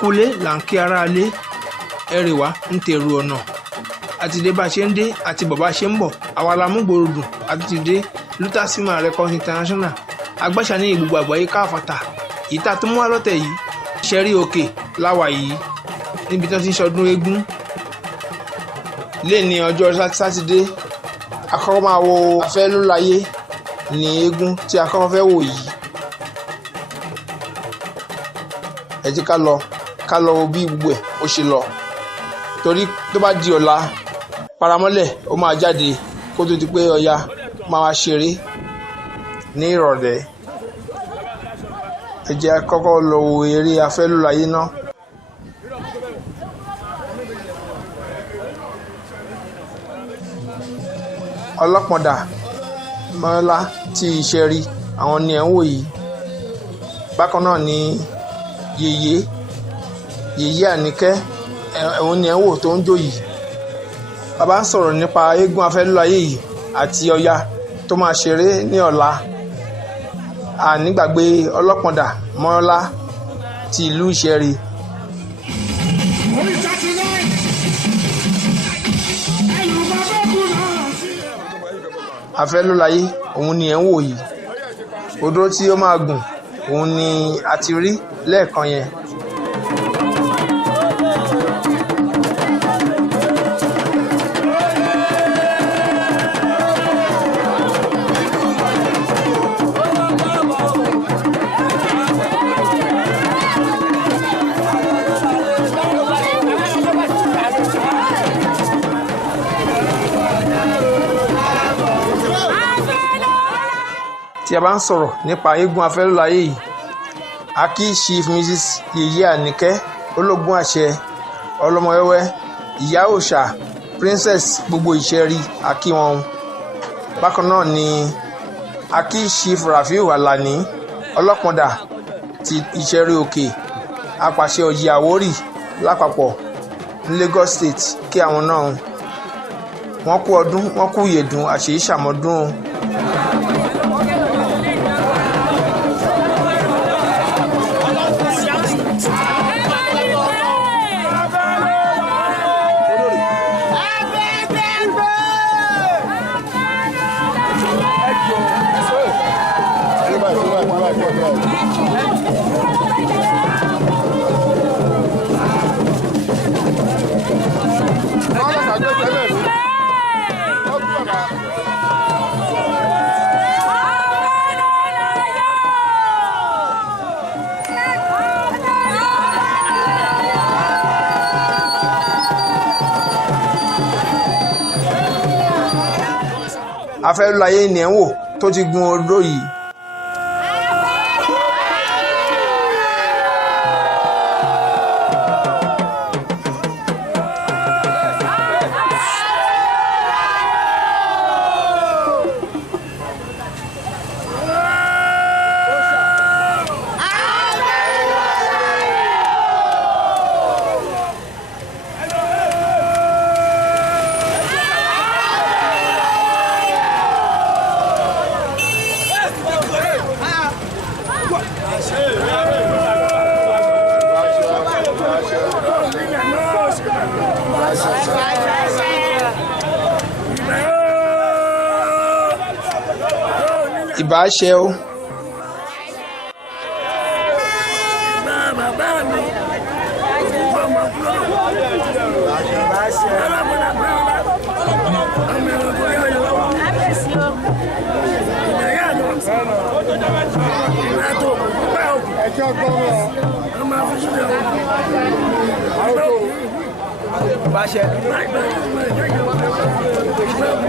akúlé là ń kí ara lé ẹrè wá ń tèrò ọ̀nà àti dé bá ṣe ń dé àti bàbá ṣe ń bọ̀ àwa la mú gbòòrò dùn àti ti dé Lutasima Records International agbáṣà ní gbogbo àgbáyé káfàtà ìta tó mú wá lọ́tẹ̀ yìí Isheri-Oke láwà yìí níbi tí wọ́n ti ń ṣọdún eégún lé ní ọjọ́ sátidé akọ́kọ́ máa wo Afelolaye ní eégún tí akọ́kọ́ fẹ́ wò yìí ẹ jẹ́ ká lọ wo bí gbogbo ẹ̀ ó ṣe lọ torí tó bá di ọ̀la paramọ́lẹ̀ ó máa jáde kó tó di pé Ọya máa wá ṣeré ní ìrọ̀lẹ́ ẹ jẹ́ kọ́kọ́ lọ wo eré Afelolaye náà. Ọlọ́pọ̀dà mọ́lá tí Isheri àwọn ni ẹ̀ ń wò yìí bákan náà ni yèyé Àníkẹ́ ẹ̀wọ̀n ni ẹ̀ ń wò tó ń jó yìí. Bàbá ń sọ̀rọ̀ nípa eégún Afelolaye yìí àti Ọya tó máa ṣeré ní ọ̀la ànígbàgbé Ọlọ́pọ̀dà mọ́lá ti ìlú Isheri. Afelolaye òun ni ẹ̀ ń wò yìí odó tí ó máa gùn òun ni a ti rí lẹ́ẹ̀kan yẹn. Tí a bá ń sọ̀rọ̀ nípa eégún Afelolaye yìí a kí Chief Mrs. Yèyé Àníkẹ́ ológun àṣẹ ọlọ́mọwẹ́wẹ́ ìyá òòṣà princess gbogbo Isheri a kí wọn. Bákan náà ni a kí Chief Rafiu Alani Ọlọ́pọ̀dà ti Isheri-Oke apàṣẹ Ọ̀jì Àwórì lápapọ̀ ní Lagos State kí àwọn náà wọ́n kú ọdún wọ́n kú ìyèdùn àṣeyí ṣàmọ́dún. Afelolaye ni ẹ̀ ń wò tó ti gun odó yìí. Ìbáṣẹ o. Ìbáṣẹ.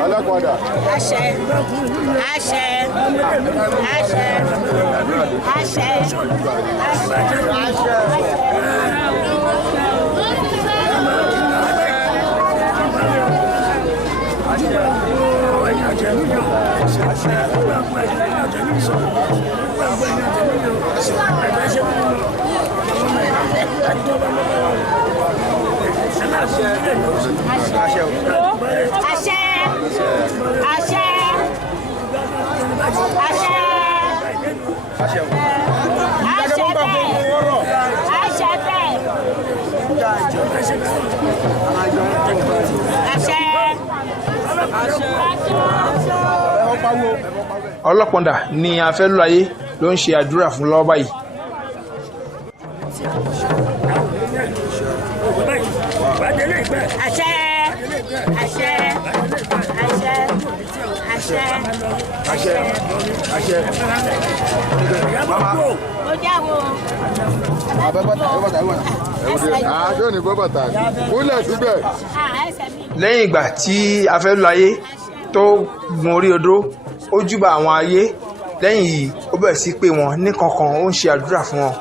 Ọlọ́pọ̀dà. Àṣẹ. Àṣẹ. Àṣẹ. Àṣẹ. Ọlọ́pọ̀ndà ni Afelolaye ló ń ṣe àdúrà fún lọ́wọ́ báyìí. Àṣẹ àṣẹ àṣẹ àṣẹ àṣẹ àṣẹ. Mo jáwọ́. Lẹ́yìn ìgbà tí Afelolaye tó gun orí odó ó júbà àwọn ayé, lẹ́yìn yìí ó bẹ̀rẹ̀ sí pé wọn ní kankan ó ń ṣe àdúrà fún wọn.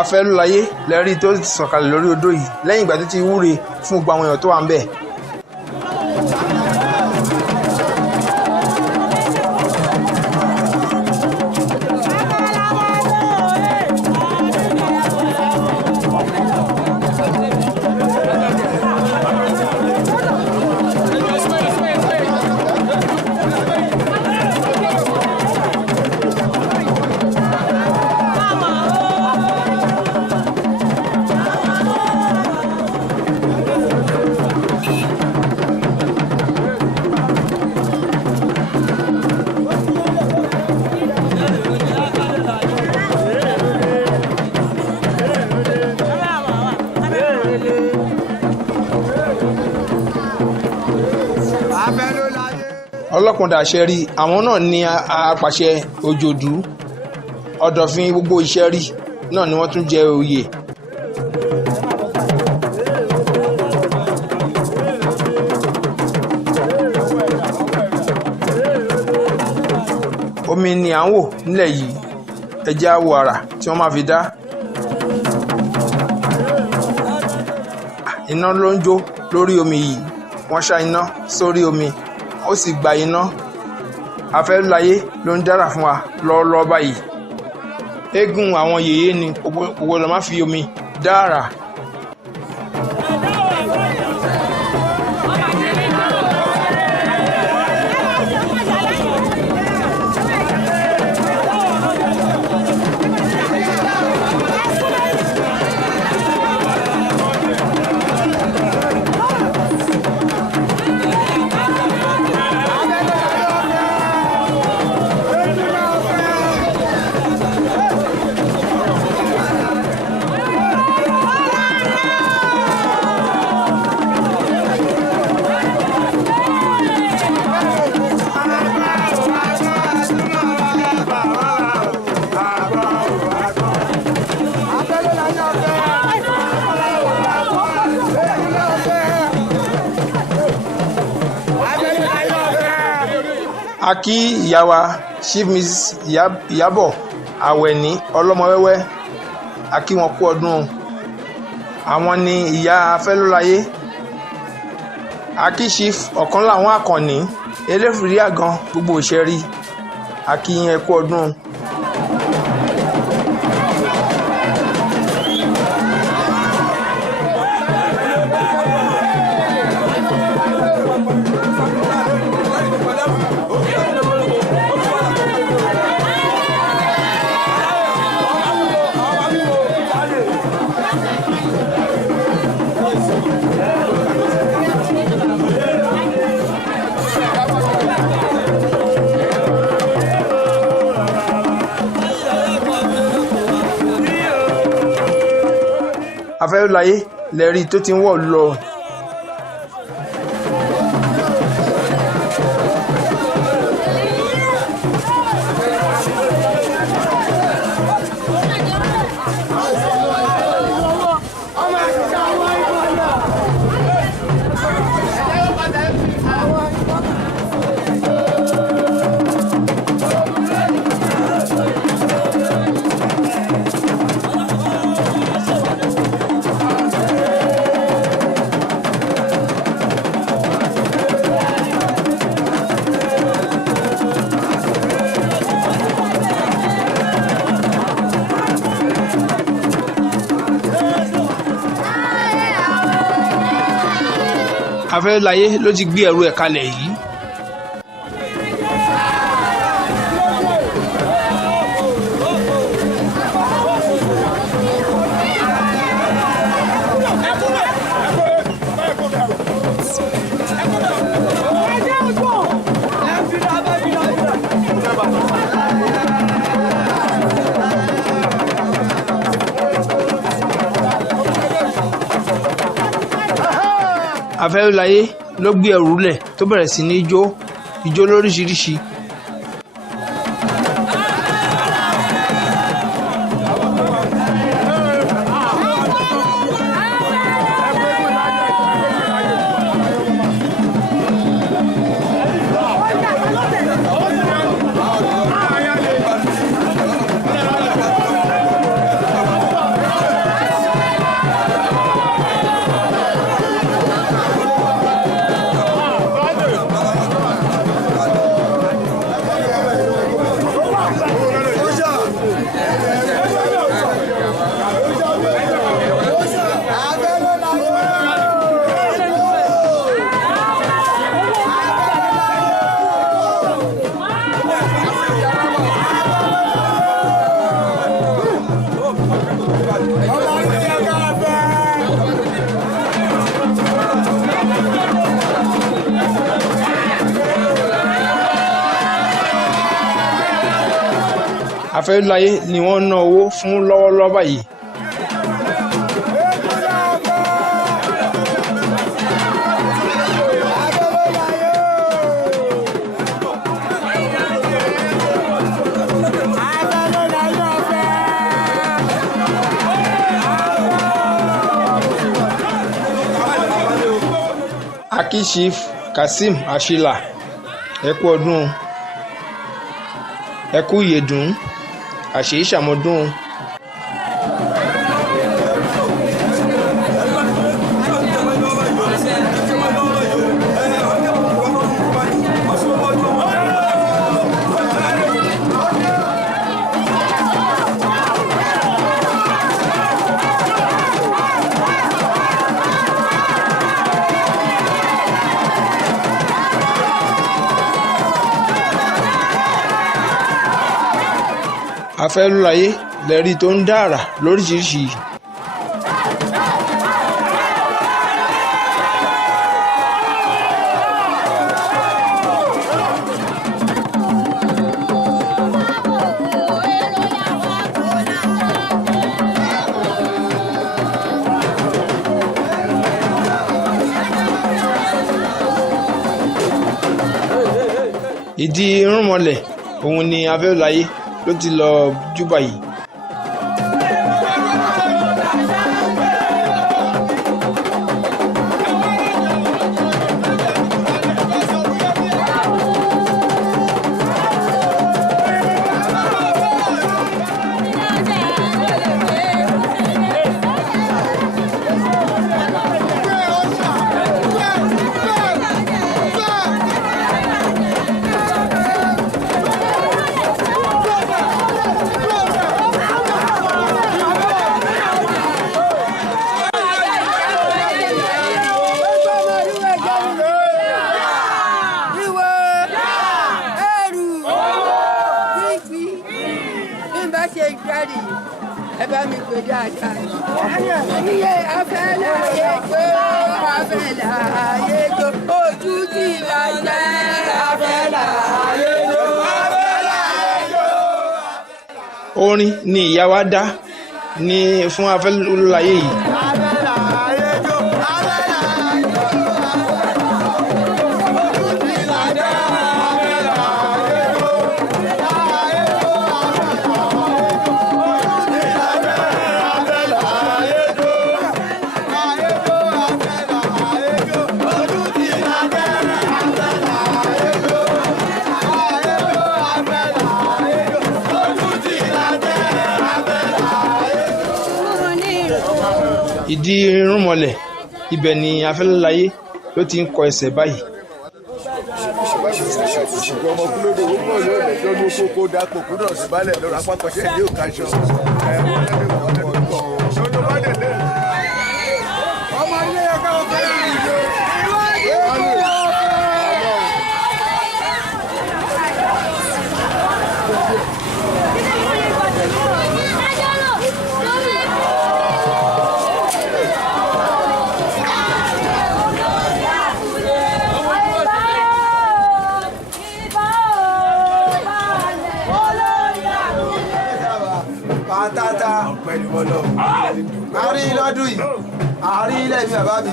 Afelolaye lẹ́rìí tó sọ̀kalẹ̀ lórí odó yìí lẹ́yìn ìgbà tó ti wúre fún gbogbo àwọn èèyàn tó wà ń bẹ̀. Ọlọ́pọ̀ndà Isheri àwọn náà ní apàṣẹ òjòdú ọ̀dọ̀fin gbogbo Isheri náà ni wọ́n tún jẹ oyè. Omi ni à ń wò nílẹ̀ yìí, ẹ jẹ́ á wo àrà tí wọ́n máa fi dá. Iná ló ń jó lórí omi yìí, wọ́n ṣá iná sórí omi ó sì gba iná. Afelolaye ló ń dára fún wa lọ́wọ́lọ́wọ́ báyìí. Eégún àwọn yèyé ni kò gbọdọ̀ má fi omi dára. A kí ìyá wa Chief Mrs. Ìyábọ̀ Àwẹ̀ní ọlọ́mọwẹ́wẹ́, a kí wọn kú ọdún. Àwọn ni ìyá Afelolaye. A kí Chief ọ̀kan láwọn Àkànní eléfìrí àgàn gbogbo Isheri, a kí yín ẹ kú ọdún. Afelolaye lẹ́rí tó ti ń wọ̀ lọ. Afelolaye ló ti gbé ẹrù ẹ̀ kalẹ̀ yìí. Afelolaye ló gbé ẹrù lẹ̀ tó bẹ̀rẹ̀ sí ní ijó lóríṣiríṣi. Afelolaye ni wọ́n ná owó fún lọ́wọ́lọ́wọ́ báyìí. Chief Kasim Ashila, ẹ kú ọdún, ẹ kú ìyèdún, àṣèyí ṣàmọ́dún. Afelolaye lẹ́rí tó ń dára lóríṣiríṣi. Ìdí irúnmọlẹ̀ òun ni Afelolaye ló ti lọ júbà yìí. Ẹ bá mi pè dáadáa. Iye Afelolaye tó Afelolaye tó ojú tí wà jẹ́ Afelolaye tó Afelolaye tó. Orin ni ìyá wa dá ní fún Afelolaye yìí. ìdí irúnmọlẹ̀ ibẹ̀ ni Afelolaye ló ti ń kọ ẹsẹ̀ báyìí. ṣùgbọ́n ọmọ kúlódé ó mọ̀ yóò lè lọ́nu kókó dápò kúrò sí balẹ̀ lọ́rọ̀ apákọ̀ṣẹ́ ìdí òkàṣọ. ọmọ ilé ẹ̀ka ọ̀fẹ́ ìjọ. Tata àárín lọ́dún yìí àárín ilẹ̀ mi bàbá mi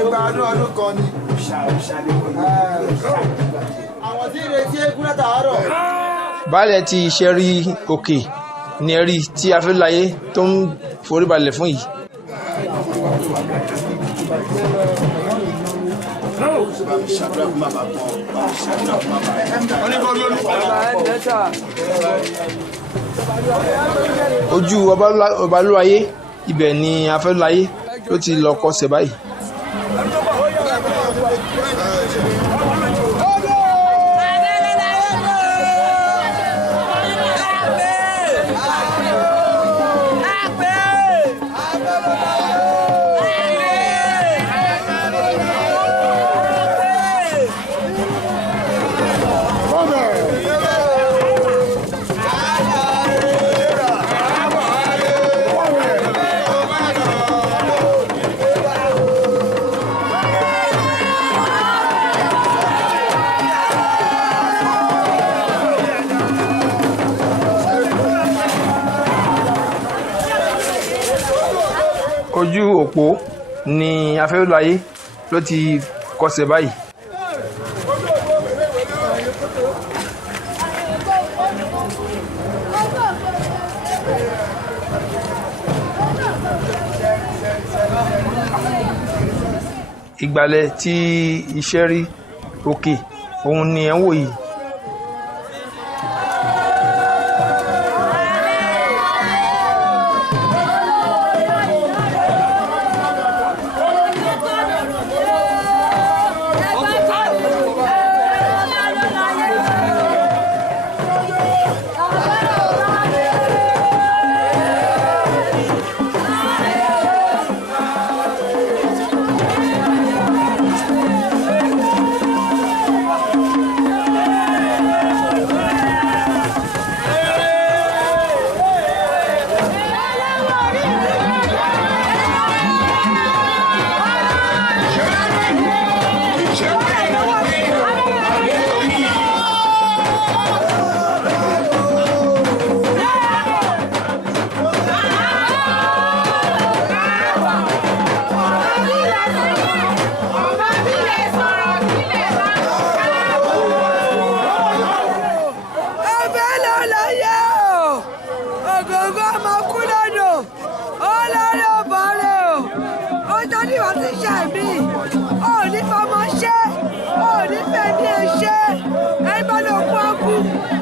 ìgbà ọdún kan ni àwọn tí ń retí eégún látàárọ̀. Baálẹ̀ ti Isheri-Oke ni ẹ̀rí tí Afelolaye tó ń foríbalẹ̀ fún yìí. Ojú Ọbalúayé ibẹ̀ ni Afelolaye ló ti lọ kọsẹ̀ báyìí. Ojú òpó ni Afelolaye ló ti kọsẹ̀ báyìí. Ìgbàlẹ̀ ti Isheri-Oke òun ni ẹ̀ ń wò yìí.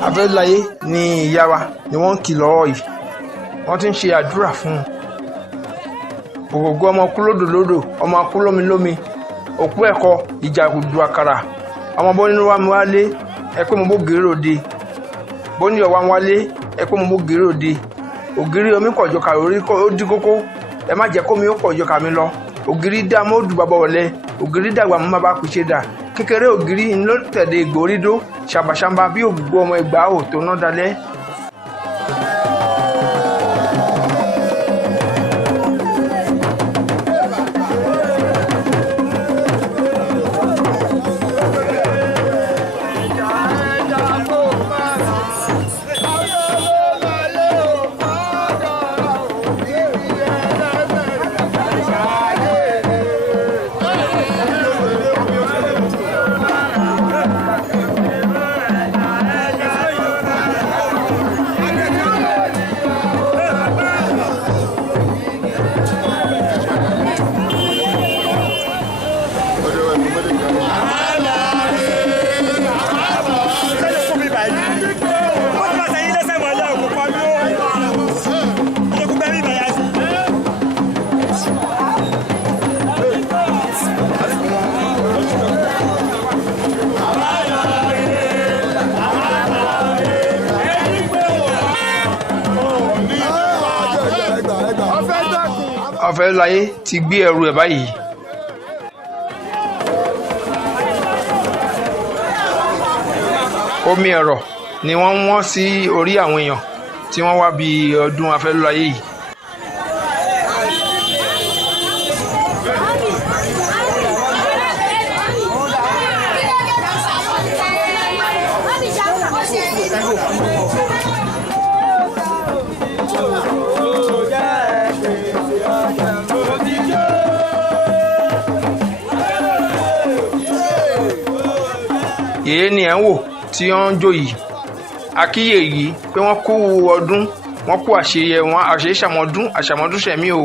Afelolaye ni ìyá wa ni wọ́n ń kì lọ́wọ́ yìí, wọ́n ti ń ṣe àdúrà fún un. Ògògó ọmọ kúlódò lódò, ọmọ akúlómi lómi, òkú ẹ̀kọ́ ìjàgùdù àkàrà, ọmọ bó nínú wa mi wá lé ẹ pé mo bó gèrè òde, bó ní ọ̀wá wa lé ẹ pé mo bó gèrè òde. Ògiri omi kọ̀jọ kà orí ó dí kókó, ẹ má jẹ́ kómi ó kọ̀jọ kà mí lọ. Ògiri dá mọ́ òdù bàbá wọlé, ògiri dàgbà mọ́ bàbá kù ṣe dà. Kékeré ògiri ń ló tẹ̀lé ìgbòrídó ṣàbàṣàmbà bí ògbó ọmọ ẹgbàá ò tó ná dalẹ̀. Afelolaye ti gbé ẹrù ẹ̀ báyìí. Omi ẹ̀rọ ni wọ́n wọ́n sí orí àwọn èèyàn tí wọ́n wá bí ọdún Afelolaye yìí. Yèyé ni ẹ̀ ń wò tí wọ́n ń jó yìí. Akíyè yìí pé wọ́n kú ọdún, wọ́n kú àṣeyẹ wọn, àṣeyẹsàmọ́dún, àṣàmọ́dún ṣẹ̀mí o.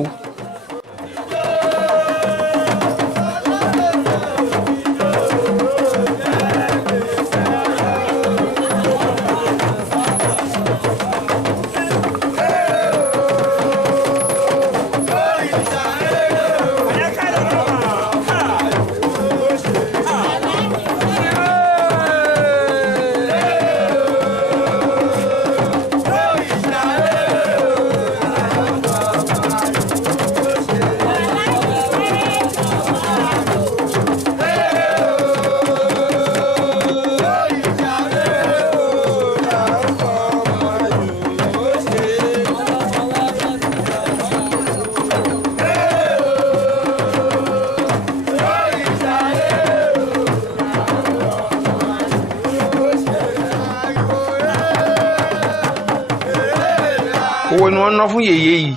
Owó ni wọ́n ná fún yèyé yìí.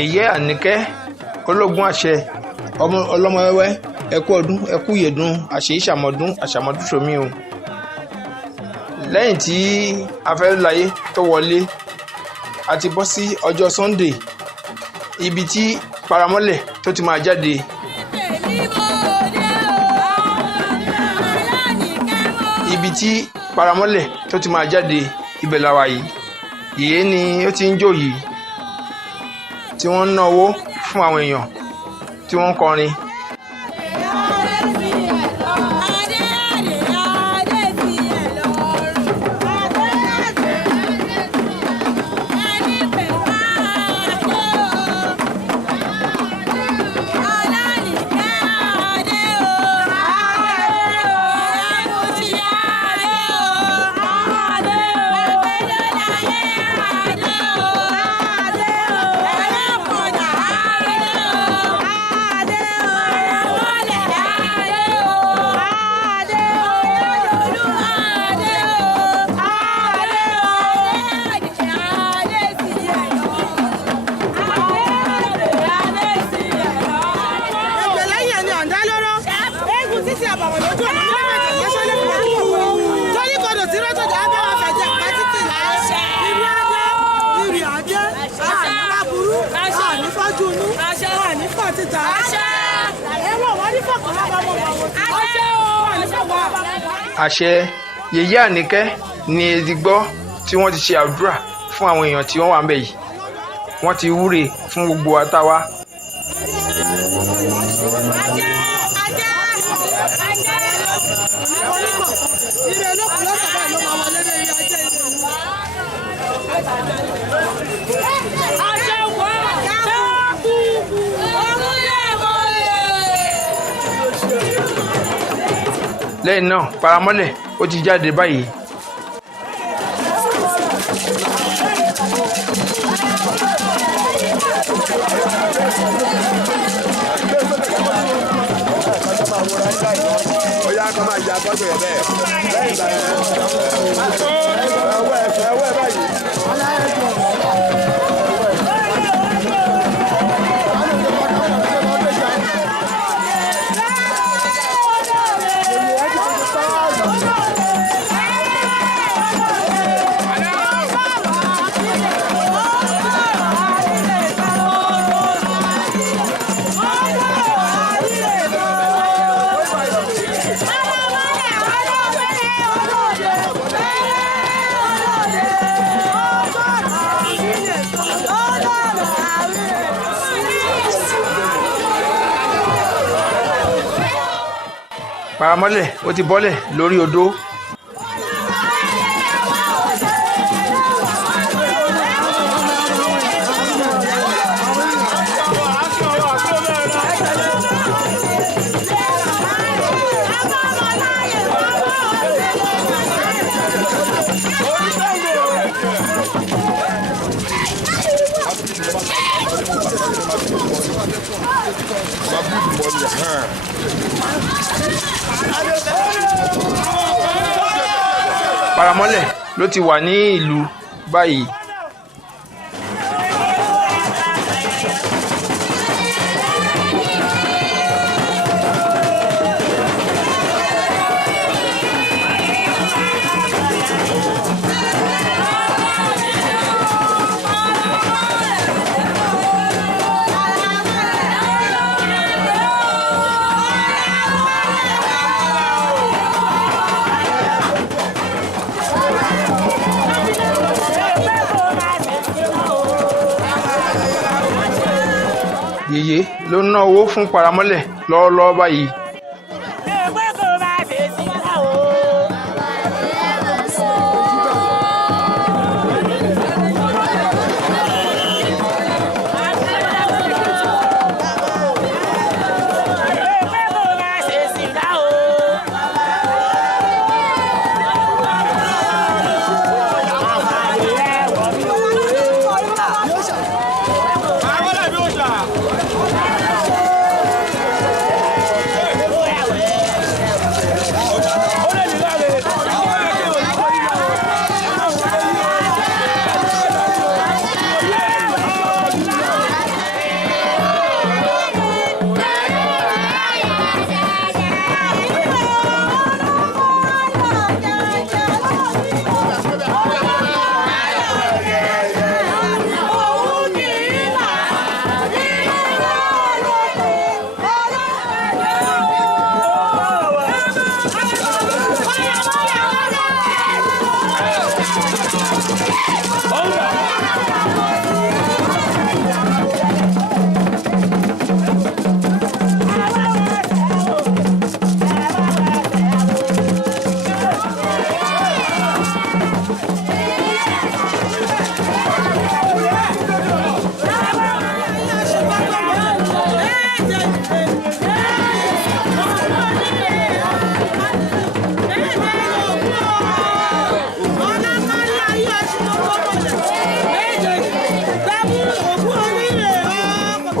Yèyé Àníkẹ́ ológun àṣẹ ọlọ́mọ wẹ́wẹ́ ẹkú ọdún ẹkú yèdún àṣeyíṣàmọ́dún àṣàmọ́dún ṣomi o. Lẹ́yìn tí Afelolaye tó wọlé a ti bọ́ sí ọjọ́ Sunday, ibi tí paramọ́lẹ̀ tó ti máa jáde. Ibi tí paramọ́lẹ̀ tó ti máa jáde ibẹ̀ la wà yìí. Yèyé ni ó ti ń jó yìí tí wọ́n ń ná owó fún àwọn èèyàn tí wọ́n ń kọrin. Àṣẹ Yèyé Àníkẹ́ ni edi gbọ́ tí wọ́n ti ṣe àdúrà fún àwọn èèyàn tí wọ́n wà ń bẹ̀ yìí. Wọ́n ti wúre fún gbogbo àtàwá. Lẹ́yìn náà paramọ́lẹ̀ ó ti jáde báyìí. Paramọ́lẹ̀ ó ti bọ́lẹ̀ lórí odó. Paramọ́lẹ̀ ló ti wà ní ìlú báyìí. Yèyé ló ná owó fún Paramọ́lẹ̀ lọ́wọ́lọ́wọ́ báyìí.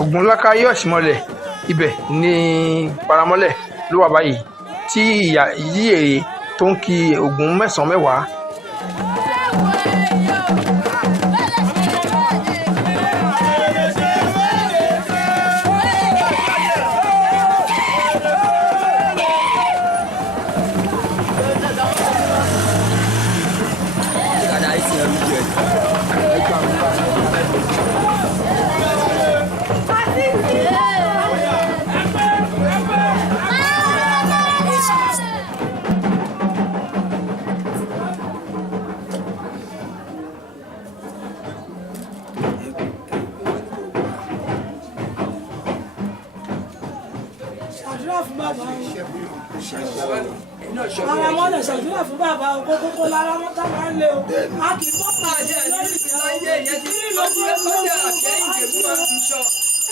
Ògúnlákáyé Ọ̀ṣìmọ̀lẹ̀ ibẹ̀ ni Paramọ́lẹ̀ ló wà báyìí tí Yèyé tó ń kí Ògún mẹ́sàn-án mẹ́wàá. Paramọ́lẹ̀ ṣàdúrà fún bàbá kókó lára mọ́tà máa ń lé o. A kì í fọ́ pàdé lórí ìgbàlódé yẹn tí lójú ẹgbẹ́ àtẹ̀yìn ìdèkú ọ̀fi ṣọ.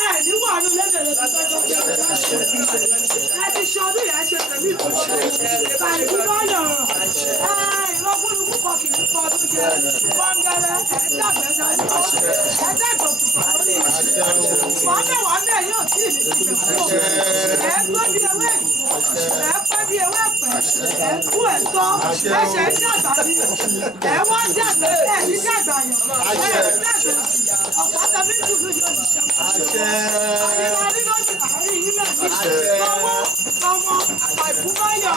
Ẹ ní wà ní lẹ́bẹ̀rẹ̀ tó tọ́jọ́ bí ọ̀gá ṣe. Ẹ ti ṣe ọdún yẹn ṣe tẹ̀lé ìkọ̀ṣẹ́. Bàìkú bá yọ̀rọ̀. Ìlọ́gbọ́nù púpọ̀ kì í pọ̀ tó jẹ. Kọ́ngẹ́rẹ́ ẹ̀ẹ́dàgbẹ́ta ní ọ̀ṣẹ́. Ẹ̀ẹ́dàgbọ̀kùpà lórí ìṣẹ́. Wàmẹ̀ yóò tí ì ní ìṣẹ́. Ẹ̀ẹ́gbọ́n bí ewé ìfọ̀. Ẹ̀ẹ́pẹ́ bí ewé ẹ̀pẹ́. Ẹ̀kú ẹ̀tọ́. Ẹ̀ṣẹ̀ ń dàgbà ní. Ẹ̀wọ́n dàgbà. Ẹ̀ẹ́dì dàgbà yàn. Ẹ̀ẹ́dì dàgbà. Ọ̀pọ̀ tàbí dùdú yóò ní ṣẹ́. Àyẹ̀wò lójú àárín yìí náà ní. Ọmọ àìkú bá yọ̀.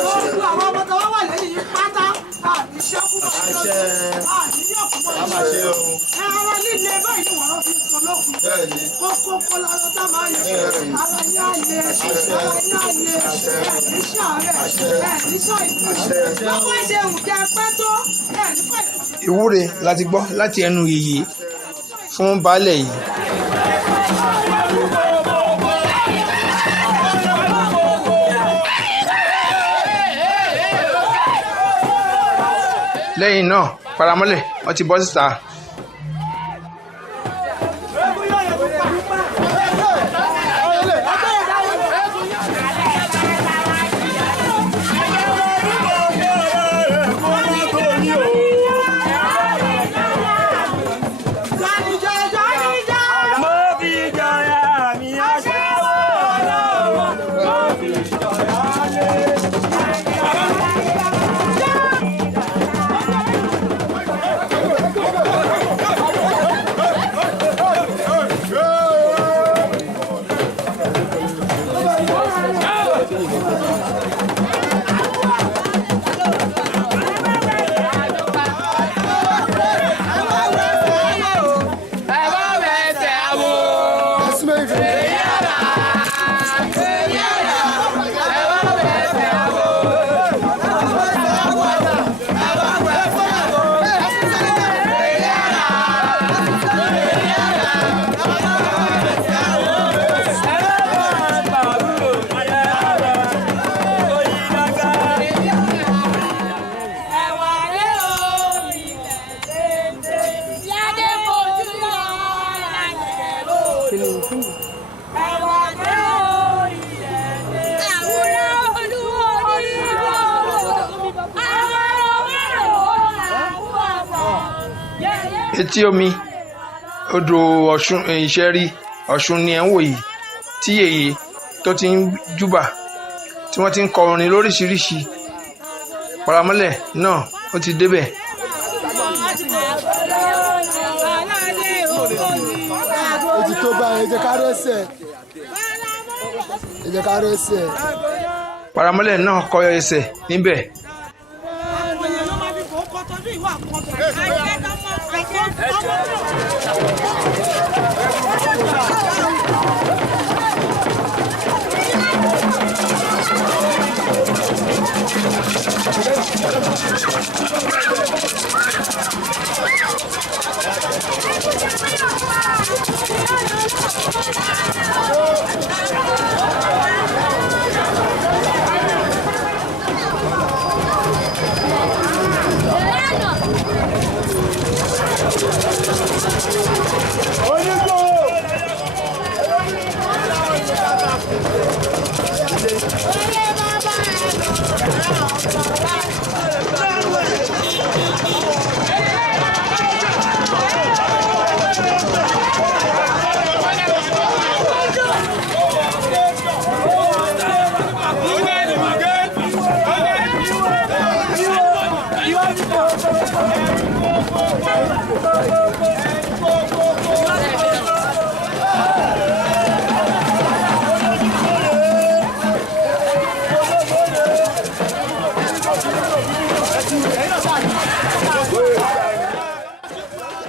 Gbogbo àwọn ọmọ tó wá wà lẹ́yìn yìí pátá. Àníṣẹ́ kúmọ̀ lójú. Àníyàn kúmọ̀ lójú. Ẹ̀rọ líle báyìí ni wọ́n fi ń sọ lókun. Kókó lọ́dọ̀ tá máa yẹ. Ara yá lé. Ara yá lé. Ẹ̀ní ṣàárẹ̀. Ẹ̀ní ṣàìsàn. Lọ́wọ́ ṣe nǹkan pẹ́ tó. Ẹ̀ní pẹ̀lú. Ìwúre láti gbọ́ láti ẹnu Yèyé fún baálẹ̀ yìí. Lẹ́yìn náà Paramọ́lẹ̀ wọ́n ti bọ́ síta. etí omi odò Ọ̀ṣun Ìṣẹ́rí Ọ̀ṣun ni ẹ̀ ń wò yìí tí yèyé tó ti ń júbà tí wọ́n ti ń kọ orin lóríṣiríṣi. Paramọ́lẹ̀ náà ó ti débẹ̀. ó ti tó báyìí ẹ jẹ́ ká rẹ́sẹ̀ ẹ jẹ́ ká rẹ́sẹ̀. Paramọ́lẹ̀ náà kọ ẹsẹ̀ níbẹ̀.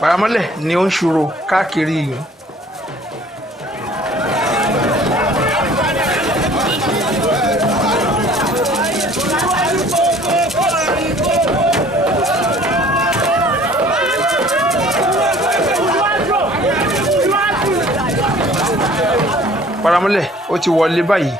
Paramọ́lẹ̀ ni ó ń ṣòro káàkiri ìlú. Paramọ́lẹ̀ ó ti wọlé báyìí.